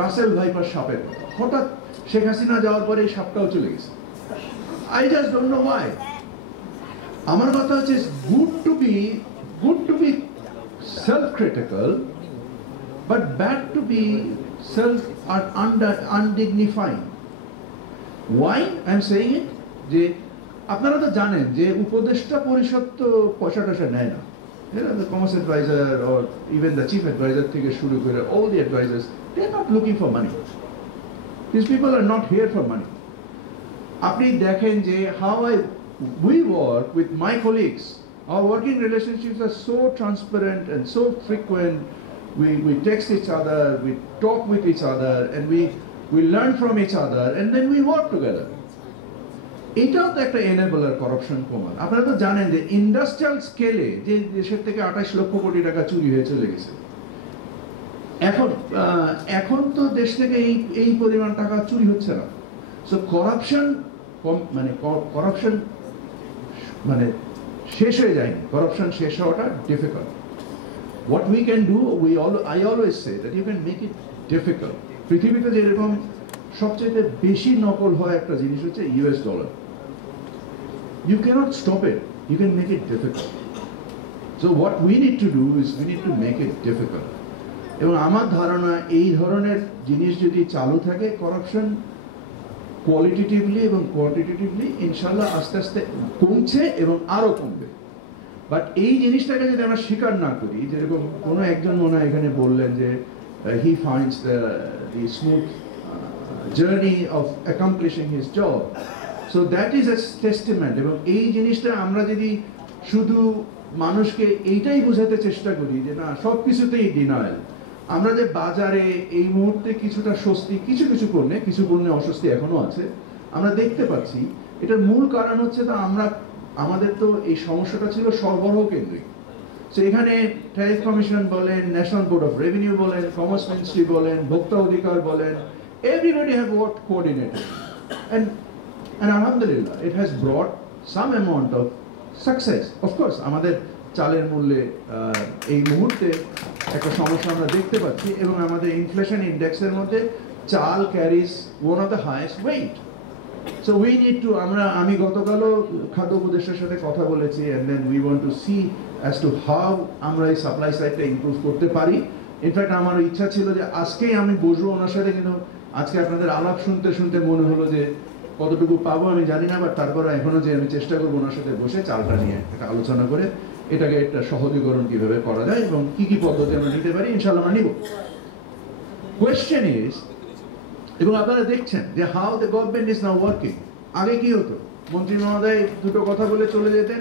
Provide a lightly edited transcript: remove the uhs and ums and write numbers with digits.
Russell viper সাপের কথা, হঠাৎ শেখ হাসিনা যাওয়ার পরে এই সাপটাও চলে গেছে। I just don't know why. আমার কথা হচ্ছে good to be self-critical, but bad to be undignifying. Why I'm saying it? যে আপনারা তো জানেন যে উপদেষ্টা পরিষদ তো পয়সা টয়সা নেয় না। The commerce advisor or even the chief advisor থেকে শুরু করে all the advisors, they are not looking for money. These people are not here for money. আপনি দেখেন যে how we work with my colleagues, our working relationships are so transparent and so frequent. We text each other, we talk with each other, and we learn from each other, and then we work together. এটাও তো একটা enabler corruption কমান। আপনারা তো জানেন যে industrial স্কেলে যে দেশের থেকে 28 লক্ষ কোটি টাকা চুরি হয়ে চলে গেছে, এখন তো দেশ থেকে এই পরিমাণ টাকা চুরি হচ্ছে না। সো কারাপশন মানে শেষ হয়ে যায়নি, কারাপশন শেষ হওয়াটা difficult. What we can do, I always say that you can make it difficult. পৃথিবীতে যেরকম সবচেয়ে বেশি নকল হয় একটা জিনিস হচ্ছে US dollar. You cannot stop it. You can make it difficult. So what we need to do is we need to make it difficult. এবং আমার ধারণা এই ধরনের জিনিস যদি চালু থাকে, করাপশন কোয়ালিটেটিভলি এবং কোয়ান্টিটেটিভলি ইনশাআল্লাহ আস্তে আস্তে কমছে এবং আরো কমবে। বাট এই জিনিসটাকে যদি আমরা স্বীকার না করি, যেরকম কোনো একজন মনে হয় এখানে বললেন যে he finds the smooth journey of accomplishing his job, so that is a testament. এবং এই জিনিসটা আমরা যদি শুধু মানুষকে এইটাই বোঝাতে চেষ্টা করি যে না সব কিছুতেই ডিনায়াল, আমরা যে বাজারে এই মুহূর্তে কিছুটা স্বস্তি, কিছু পণ্যে অস্বস্তি এখনো আছে আমরা দেখতে পাচ্ছি, এটার মূল কারণ হচ্ছে তো আমাদের তো এই সমস্যাটা ছিল সরবরাহ কেন্দ্রিক। সো এখানে ট্যারিফ কমিশন বলেন, ন্যাশনাল বোর্ড অফ রেভিনিউ বলেন, কমার্স মিনিস্ট্রি বলেন, ভোক্তা অধিকার বলেন, everybody have worked coordinated, and alhamdulillah it has brought some amount of success. Of course আমাদের চালের মূল্যে এই মুহূর্তে একটা সমস্যা আমরা দেখতে পাচ্ছি, এবং আমাদের ইনফ্লেশন ইন্ডেক্সের মধ্যে চাল carries one of the highest weight. So we need to, আমি গতকালও খাদ্য উপদেষ্টার সাথে কথা বলেছি, and then we want to see as to how আমরা এই সাপ্লাই সাইডটা ইমপ্রুভ করতে পারি। ইনফ্যাক্ট আমার ইচ্ছা ছিল যে আজকেই আমি বসবো ওনার সাথে, কিন্তু আজকে আপনাদের আলাপ শুনতে শুনতে মনে হলো যে কতটুকু পাবো আমি জানি না, বাট তারপরে এখনো যে আমি চেষ্টা করবো ওনার সাথে বসে চালটা নিয়ে একটা আলোচনা করে এটাকে একটা সহজীকরণ কিভাবে করা যায় এবং কি পদ্ধতি আমরা নিতে পারি, ইনশাআল্লাহ আমরা নিব। কোয়েশ্চেন ইজ, এবং আপনারা দেখছেন যে how the government is now working. আগে কি হতো, মন্ত্রী মহোদয় দুটো কথা বলে চলে যেতেন,